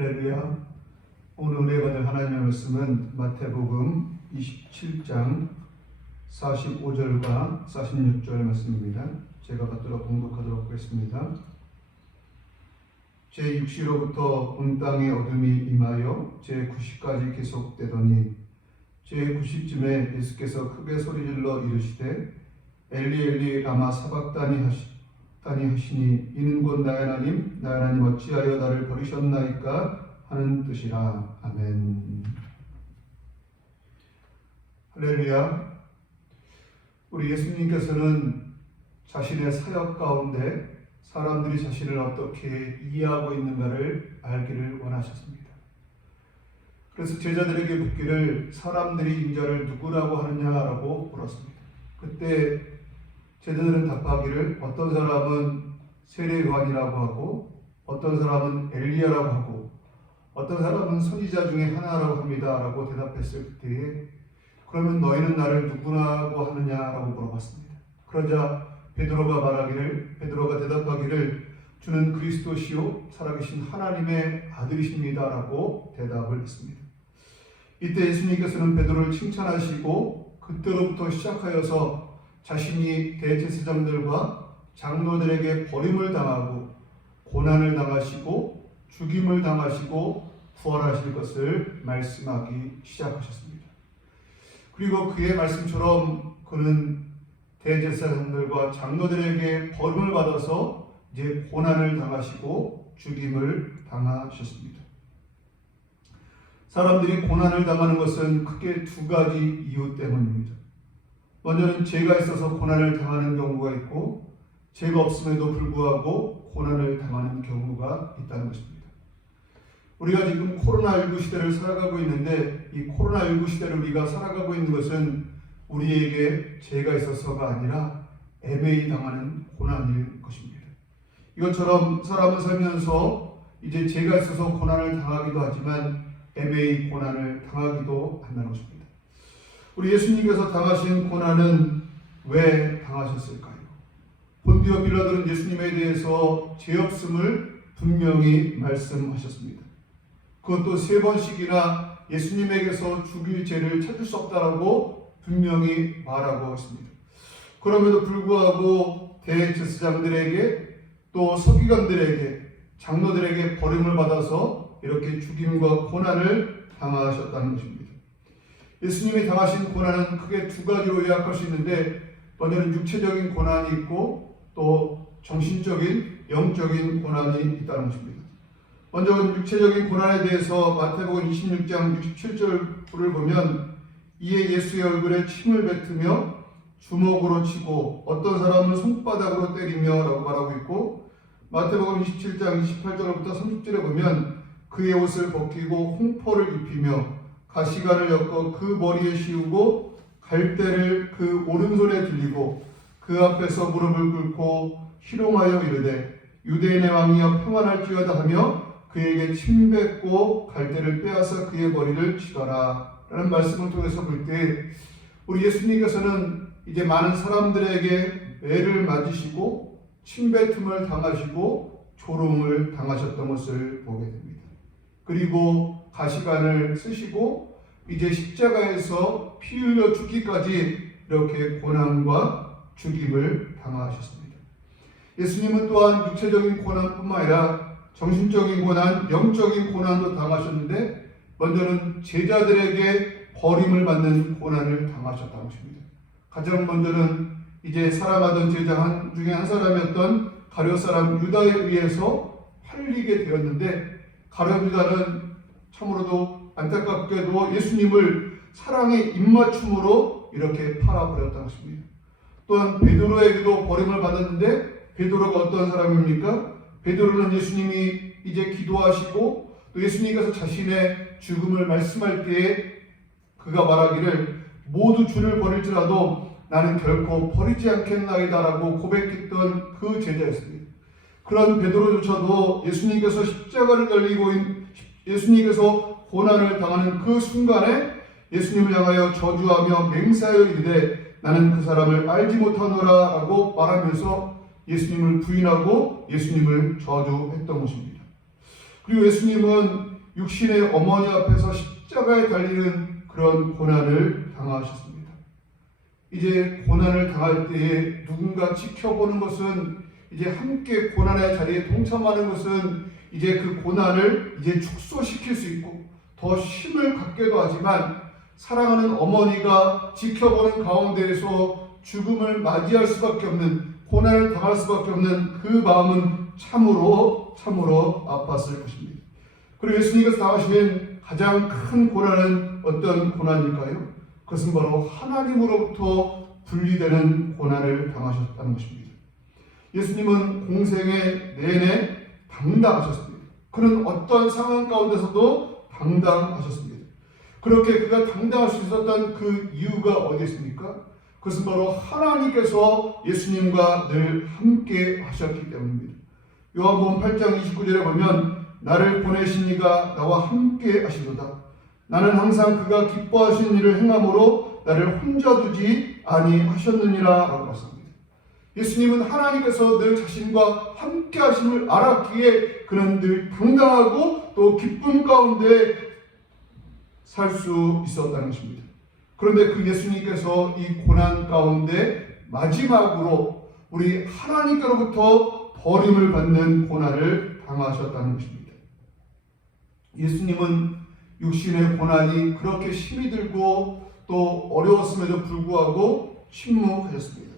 할렐루야. 오늘 은혜 받을 하나님의 말씀은 마태복음 27장 45절과 46절 말씀입니다. 제가 받들어 공독하도록 하겠습니다. 제 6시로부터 온 땅에 어둠이 임하여 제 9시까지 계속되더니 제 90쯤에 예수께서 크게 소리질러 이르시되 엘리 엘리 라마 사박다니 하시 다니 하시니 이는 곧 나의 하나님 나의 하나님 어찌하여 나를 버리셨나이까 하는 뜻이라. 아멘. 할렐루야. 우리 예수님께서는 자신의 사역 가운데 사람들이 자신을 어떻게 이해하고 있는가를 알기를 원하셨습니다. 그래서 제자들에게 묻기를 사람들이 인자를 누구라고 하느냐라고 물었습니다. 그때 제자들은 답하기를 어떤 사람은 세례요한이라고 하고 어떤 사람은 엘리야라고 하고 어떤 사람은 선지자 중에 하나라고 합니다라고 대답했을 때에 그러면 너희는 나를 누구라고 하느냐라고 물어봤습니다. 그러자 베드로가 말하기를 베드로가 대답하기를 주는 그리스도시요 살아계신 하나님의 아들이십니다라고 대답을 했습니다. 이때 예수님께서는 베드로를 칭찬하시고 그때로부터 시작하여서 자신이 대제사장들과 장로들에게 버림을 당하고 고난을 당하시고 죽임을 당하시고 부활하실 것을 말씀하기 시작하셨습니다. 그리고 그의 말씀처럼 그는 대제사장들과 장로들에게 버림을 받아서 이제 고난을 당하시고 죽임을 당하셨습니다. 사람들이 고난을 당하는 것은 크게 두 가지 이유 때문입니다. 먼저는 죄가 있어서 고난을 당하는 경우가 있고 죄가 없음에도 불구하고 고난을 당하는 경우가 있다는 것입니다. 우리가 지금 코로나19 시대를 살아가고 있는데 이 코로나19 시대를 우리가 살아가고 있는 것은 우리에게 죄가 있어서가 아니라 애매히 당하는 고난일 것입니다. 이것처럼 사람은 살면서 이제 죄가 있어서 고난을 당하기도 하지만 애매히 고난을 당하기도 한다는 것입니다. 우리 예수님께서 당하신 고난은 왜 당하셨을까요? 본디오 빌라도는 예수님에 대해서 죄 없음을 분명히 말씀하셨습니다. 그것도 세 번씩이나 예수님에게서 죽일 죄를 찾을 수 없다라고 분명히 말하고 있습니다. 그럼에도 불구하고 대제사장들에게 또 서기관들에게 장로들에게 버림을 받아서 이렇게 죽임과 고난을 당하셨다는 것입니다. 예수님이 당하신 고난은 크게 두 가지로 요약할 수 있는데 먼저는 육체적인 고난이 있고 또 정신적인 영적인 고난이 있다는 것입니다. 먼저 육체적인 고난에 대해서 마태복음 26장 67절을 보면 이에 예수의 얼굴에 침을 뱉으며 주먹으로 치고 어떤 사람은 손바닥으로 때리며 라고 말하고 있고 마태복음 27장 28절부터 30절에 보면 그의 옷을 벗기고 홍포를 입히며 가시관을 엮어 그 머리에 씌우고 갈대를 그 오른손에 들리고 그 앞에서 무릎을 꿇고 희롱하여 이르되 유대인의 왕이여 평안할지어다 하며 그에게 침 뱉고 갈대를 빼앗아 그의 머리를 치더라 라는 말씀을 통해서 볼 때 우리 예수님께서는 이제 많은 사람들에게 매를 맞으시고 침뱉음을 당하시고 조롱을 당하셨던 것을 보게 됩니다. 그리고 가시관을 쓰시고 이제 십자가에서 피 흘려 죽기까지 이렇게 고난과 죽임을 당하셨습니다. 예수님은 또한 육체적인 고난뿐만 아니라 정신적인 고난, 영적인 고난도 당하셨는데 먼저는 제자들에게 버림을 받는 고난을 당하셨다는 것입니다. 가장 먼저는 이제 사랑하던 제자 한 중에 한 사람이었던 가룟 사람 유다에 의해서 팔리게 되었는데 가룟 유다는 참으로도 안타깝게도 예수님을 사랑의 입맞춤으로 이렇게 팔아버렸다는 것입니다. 또한 베드로에게도 버림을 받았는데 베드로가 어떤 사람입니까? 베드로는 예수님이 이제 기도하시고 또 예수님께서 자신의 죽음을 말씀할 때에 그가 말하기를 모두 주를 버릴지라도 나는 결코 버리지 않겠나이다라고 고백했던 그 제자였습니다. 그런 베드로조차도 예수님께서 십자가를 달리고 예수님께서 고난을 당하는 그 순간에 예수님을 향하여 저주하며 맹세하여 이르되 나는 그 사람을 알지 못하노라 라고 말하면서 예수님을 부인하고 예수님을 저주했던 것입니다. 그리고 예수님은 육신의 어머니 앞에서 십자가에 달리는 그런 고난을 당하셨습니다. 이제 고난을 당할 때에 누군가 지켜보는 것은 이제 함께 고난의 자리에 동참하는 것은 이제 그 고난을 이제 축소시킬 수 있고 더 힘을 갖게도 하지만 사랑하는 어머니가 지켜보는 가운데에서 죽음을 맞이할 수밖에 없는 고난을 당할 수밖에 없는 그 마음은 참으로 참으로 아팠을 것입니다. 그리고 예수님께서 당하시는 가장 큰 고난은 어떤 고난일까요? 그것은 바로 하나님으로부터 분리되는 고난을 당하셨다는 것입니다. 예수님은 공생의 내내 당당하셨습니다. 그는 어떤 상황 가운데서도 당당하셨습니다. 그렇게 그가 당당할 수 있었던 그 이유가 어디 있습니까? 그것은 바로 하나님께서 예수님과 늘 함께 하셨기 때문입니다. 요한복음 8장 29절에 보면 나를 보내신 이가 나와 함께 하시도다. 나는 항상 그가 기뻐하신 일을 행함으로 나를 혼자 두지 아니하셨느니라 라고 말씀합니다. 예수님은 하나님께서 늘 자신과 함께 하심을 알았기에 그는 늘 당당하고 또 기쁨 가운데 살 수 있었다는 것입니다. 그런데 그 예수님께서 이 고난 가운데 마지막으로 우리 하나님께로부터 버림을 받는 고난을 당하셨다는 것입니다. 예수님은 육신의 고난이 그렇게 힘이 들고 또 어려웠음에도 불구하고 침묵하셨습니다.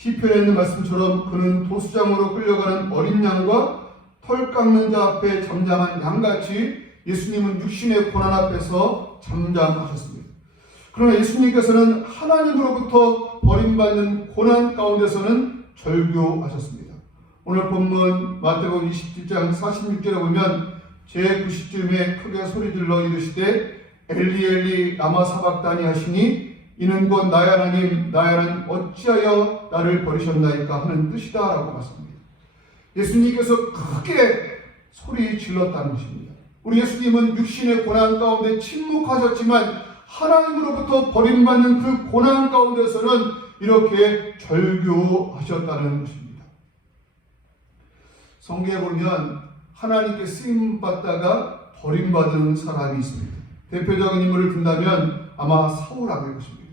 시편에 있는 말씀처럼 그는 도수장으로 끌려가는 어린 양과 털 깎는 자 앞에 잠잠한 양같이 예수님은 육신의 고난 앞에서 잠잠하셨습니다. 그러나 예수님께서는 하나님으로부터 버림받는 고난 가운데서는 절규하셨습니다. 오늘 본문 마태복음 27장 46절에 보면 제 90쯤에 크게 소리들러 이르시되 엘리 엘리 라마 사박다니 하시니 이는 곧 나의 하나님 나의 하나님 어찌하여 나를 버리셨나이까 하는 뜻이다라고 말씀합니다. 예수님께서 크게 소리 질렀다는 것입니다. 우리 예수님은 육신의 고난 가운데 침묵하셨지만 하나님으로부터 버림받는 그 고난 가운데서는 이렇게 절규하셨다는 것입니다. 성경에 보면 하나님께 쓰임 받다가 버림받은 사람이 있습니다. 대표적인 인물을 든다면 아마 사울왕일 것입니다.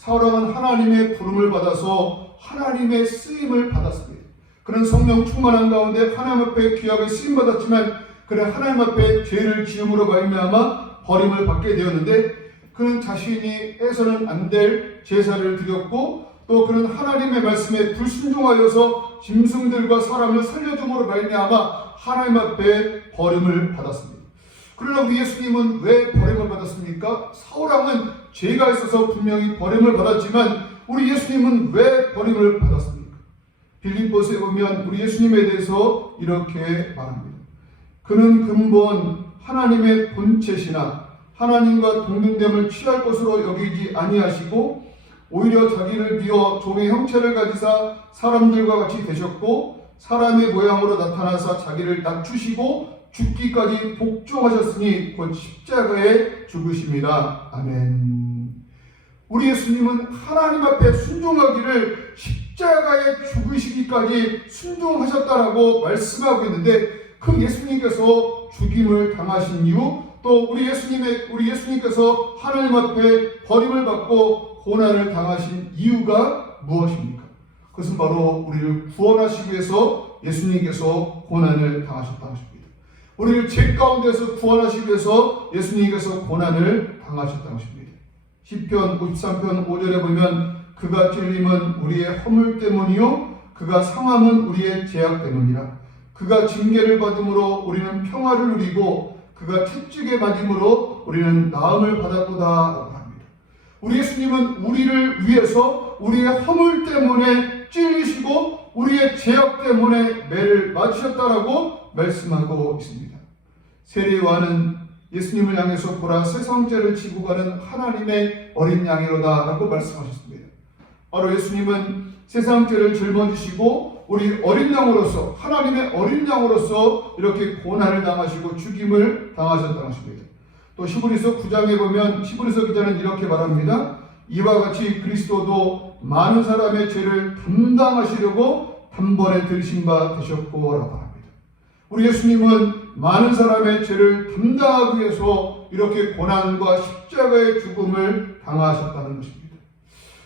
사울왕은 하나님의 부름을 받아서 하나님의 쓰임을 받았습니다. 그는 성령 충만한 가운데 하나님 앞에 귀하게 쓰임 받았지만 그는 하나님 앞에 죄를 지음으로 말미암아 버림을 받게 되었는데 그는 자신이 해서는 안 될 제사를 드렸고 또 그는 하나님의 말씀에 불순종하여서 짐승들과 사람을 살려줌으로 말미암아 하나님 앞에 버림을 받았습니다. 그러나 우리 예수님은 왜 버림을 받았습니까? 사울왕은 죄가 있어서 분명히 버림을 받았지만 우리 예수님은 왜 버림을 받았습니까? 빌립보스에 보면 우리 예수님에 대해서 이렇게 말합니다. 그는 근본 하나님의 본체시나 하나님과 동등됨을 취할 것으로 여기지 아니하시고 오히려 자기를 비워 종의 형체를 가지사 사람들과 같이 되셨고 사람의 모양으로 나타나사 자기를 낮추시고 죽기까지 복종하셨으니 곧 십자가에 죽으심이라. 아멘. 우리 예수님은 하나님 앞에 순종하기를 십자가에 죽으시기까지 순종하셨다라고 말씀하고 있는데 그 예수님께서 죽임을 당하신 이유 또 우리 예수님의 우리 예수님께서 하나님 앞에 버림을 받고 고난을 당하신 이유가 무엇입니까? 그것은 바로 우리를 구원하시기 위해서 예수님께서 고난을 당하셨다는 것입니다. 우리를 죄 가운데서 구원하시기 위해서 예수님께서 고난을 당하셨다는 것입니다. 시편 53편 5절에 보면 그가 찔림은 우리의 허물 때문이요 그가 상함은 우리의 죄악 때문이라 그가 징계를 받음으로 우리는 평화를 누리고 그가 채찍에 맞음으로 우리는 나음을 받았도다 라고 합니다. 우리 예수님은 우리를 위해서 우리의 허물 때문에 찔리시고 우리의 죄악 때문에 매를 맞으셨다라고 말씀하고 있습니다. 세례요한은 예수님을 향해서 보라 세상죄를 지고 가는 하나님의 어린 양이로다 라고 말씀하셨습니다. 바로 예수님은 세상죄를 짊어지시고 우리 어린 양으로서 하나님의 어린 양으로서 이렇게 고난을 당하시고 죽임을 당하셨다는 것입니다. 또 히브리서 9장에 보면 히브리서 기자는 이렇게 말합니다. 이와 같이 그리스도도 많은 사람의 죄를 담당하시려고 단번에 들으신 바 되셨고 라고 합니다. 우리 예수님은 많은 사람의 죄를 담당하기 위해서 이렇게 고난과 십자가의 죽음을 당하셨다는 것입니다.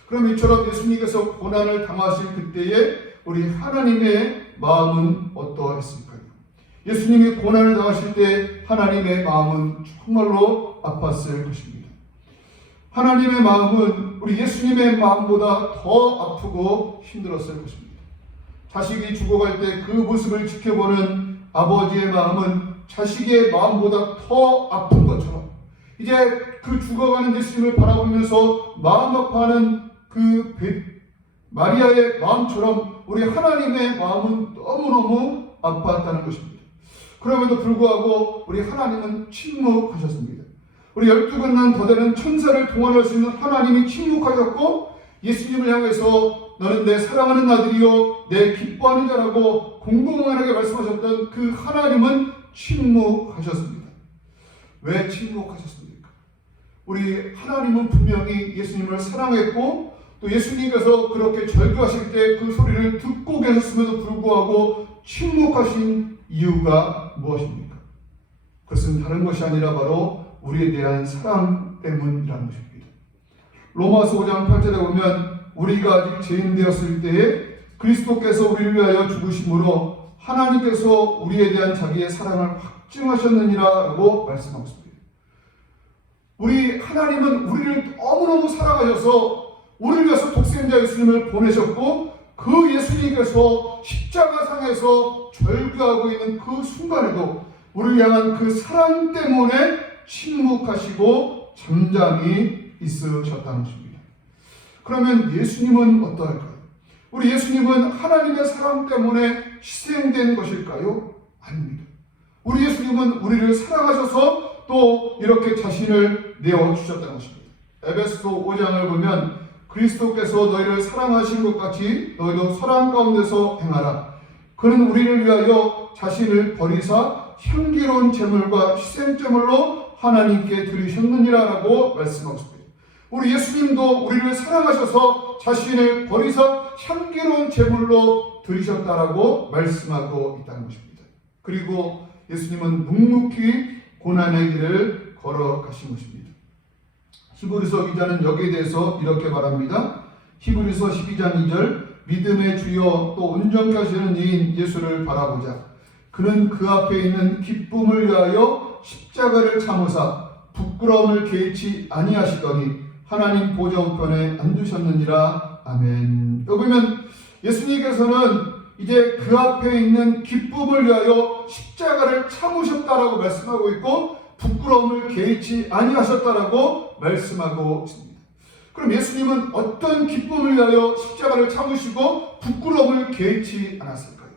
그럼 이처럼 예수님께서 고난을 당하실 그때에 우리 하나님의 마음은 어떠했을까요? 예수님이 고난을 당하실 때 하나님의 마음은 정말로 아팠을 것입니다. 하나님의 마음은 우리 예수님의 마음보다 더 아프고 힘들었을 것입니다. 자식이 죽어갈 때 그 모습을 지켜보는 아버지의 마음은 자식의 마음보다 더 아픈 것처럼 이제 그 죽어가는 예수님을 바라보면서 마음 아파하는 그 마리아의 마음처럼 우리 하나님의 마음은 너무너무 아팠다는 것입니다. 그럼에도 불구하고 우리 하나님은 침묵하셨습니다. 우리 열두 건난 더 되는 천사를 동원할 수 있는 하나님이 침묵하셨고 예수님을 향해서 너는 내 사랑하는 아들이요 내 기뻐하는 자라고 공공연하게 말씀하셨던 그 하나님은 침묵하셨습니다. 왜 침묵하셨습니까? 우리 하나님은 분명히 예수님을 사랑했고 또 예수님께서 그렇게 절규하실 때 그 소리를 듣고 계셨음에도 불구하고 침묵하신 이유가 무엇입니까? 그것은 다른 것이 아니라 바로 우리에 대한 사랑 때문이라는 것입니다. 로마서 5장 8절에 보면 우리가 아직 죄인 되었을 때에 그리스도께서 우리를 위하여 죽으심으로 하나님께서 우리에 대한 자기의 사랑을 확증하셨느니라고 말씀하고 있습니다. 우리 하나님은 우리를 너무너무 사랑하셔서 우리를 위해서 독생자 예수님을 보내셨고 그 예수님께서 십자가상에서 절규하고 있는 그 순간에도 우리를 향한 그 사랑 때문에 침묵하시고 잠잠히 있으셨다는 것입니다. 그러면 예수님은 어떠할까요? 우리 예수님은 하나님의 사랑 때문에 희생된 것일까요? 아닙니다. 우리 예수님은 우리를 사랑하셔서 또 이렇게 자신을 내어주셨다는 것입니다. 에베소 5장을 보면 그리스도께서 너희를 사랑하신 것 같이 너희도 사랑 가운데서 행하라. 그는 우리를 위하여 자신을 버리사 향기로운 제물과 희생제물로 하나님께 드리셨느니라라고 말씀하고 있습니다. 우리 예수님도 우리를 사랑하셔서 자신을 버리사 향기로운 제물로 드리셨다라고 말씀하고 있다는 것입니다. 그리고 예수님은 묵묵히 고난의 길을 걸어가신 것입니다. 히브리서 기자는 여기에 대해서 이렇게 말합니다. 히브리서 12장 2절 믿음의 주여 또 온전케 하시는 이인 예수를 바라보자. 그는 그 앞에 있는 기쁨을 위하여 십자가를 참으사 부끄러움을 개의치 아니하시더니 하나님 보좌 우편에 앉으셨느니라. 아멘. 보면 예수님께서는 이제 그 앞에 있는 기쁨을 위하여 십자가를 참으셨다라고 말씀하고 있고 부끄러움을 개의치 아니하셨다라고 말씀하고 있습니다. 그럼 예수님은 어떤 기쁨을 위하여 십자가를 참으시고 부끄러움을 개의치 않았을까요?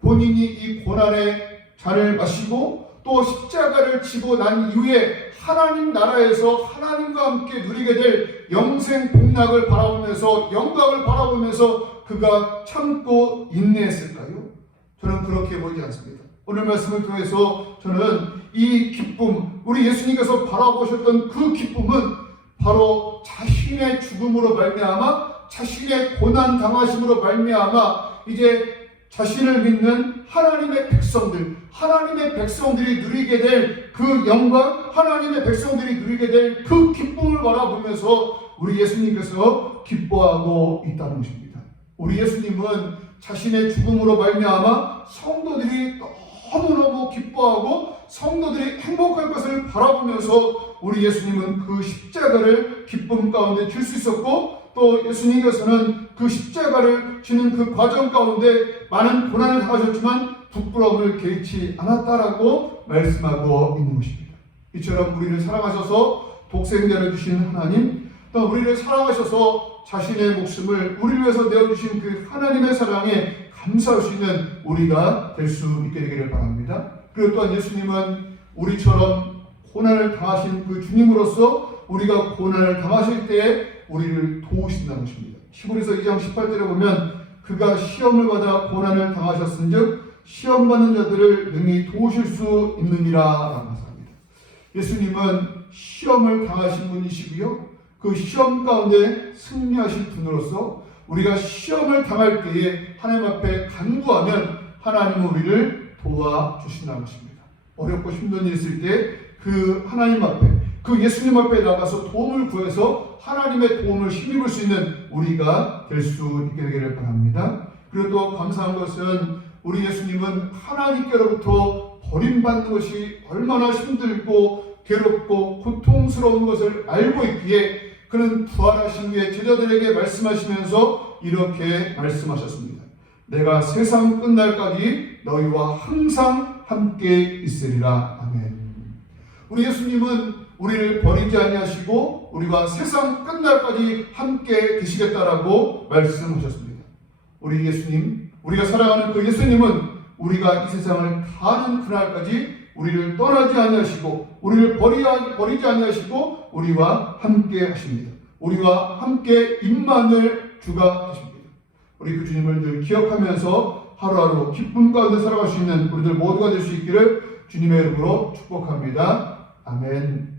본인이 이 고난의 잔을 마시고 또 십자가를 지고 난 이후에 하나님 나라에서 하나님과 함께 누리게 될 영생 복락을 바라보면서 영광을 바라보면서 그가 참고 인내했을까요? 저는 그렇게 보지 않습니다. 오늘 말씀을 통해서 저는 이 기쁨, 우리 예수님께서 바라보셨던 그 기쁨은 바로 자신의 죽음으로 말미암아 자신의 고난 당하심으로 말미암아 이제 자신을 믿는 하나님의 백성들, 하나님의 백성들이 누리게 될 그 영광, 하나님의 백성들이 누리게 될 그 기쁨을 바라보면서 우리 예수님께서 기뻐하고 있다는 것입니다. 우리 예수님은 자신의 죽음으로 말미암아 성도들이 너무너무 기뻐하고 성도들이 행복할 것을 바라보면서 우리 예수님은 그 십자가를 기쁨 가운데 줄 수 있었고 또 예수님께서는 그 십자가를 지는 그 과정 가운데 많은 고난을 당하셨지만 부끄러움을 개의치 않았다라고 말씀하고 있는 것입니다. 이처럼 우리를 사랑하셔서 독생자를 주신 하나님, 또 우리를 사랑하셔서 자신의 목숨을 우리를 위해서 내어주신 그 하나님의 사랑에 감사할 수 있는 우리가 될 수 있게 되기를 바랍니다. 그리고 또한 예수님은 우리처럼 고난을 당하신 그 주님으로서 우리가 고난을 당하실 때에 우리를 도우신다는 것입니다. 히브리서 2장 18절에 보면 그가 시험을 받아 고난을 당하셨은즉 시험 받는 자들을 능히 도우실 수 있느니라 라고 합니다. 예수님은 시험을 당하신 분이시고요. 그 시험 가운데 승리하실 분으로서 우리가 시험을 당할 때에 하나님 앞에 간구하면 하나님은 우리를 도와주신다는 것입니다. 어렵고 힘든 일 있을 때 그 하나님 앞에 그 예수님 앞에 나가서 도움을 구해서 하나님의 도움을 힘입을 수 있는 우리가 될 수 있게 되기를 바랍니다. 그리고 또 감사한 것은 우리 예수님은 하나님께로부터 버림받는 것이 얼마나 힘들고 괴롭고 고통스러운 것을 알고 있기에 그는 부활하신 후에 제자들에게 말씀하시면서 이렇게 말씀하셨습니다. 내가 세상 끝날까지 너희와 항상 함께 있으리라. 아멘. 우리 예수님은 우리를 버리지 아니하시고 우리가 세상 끝날까지 함께 계시겠다라고 말씀하셨습니다. 우리 예수님, 우리가 사랑하는 그 예수님은 우리가 이 세상을 다하는 그날까지 우리를 떠나지 아니하시고 우리를 버리, 버리지 아니하시고 우리와 함께 하십니다. 우리와 함께 임만을 주가 되십니다. 우리 그 주님을 늘 기억하면서 하루하루 기쁨 가운데 살아갈 수 있는 우리들 모두가 될 수 있기를 주님의 이름으로 축복합니다. 아멘.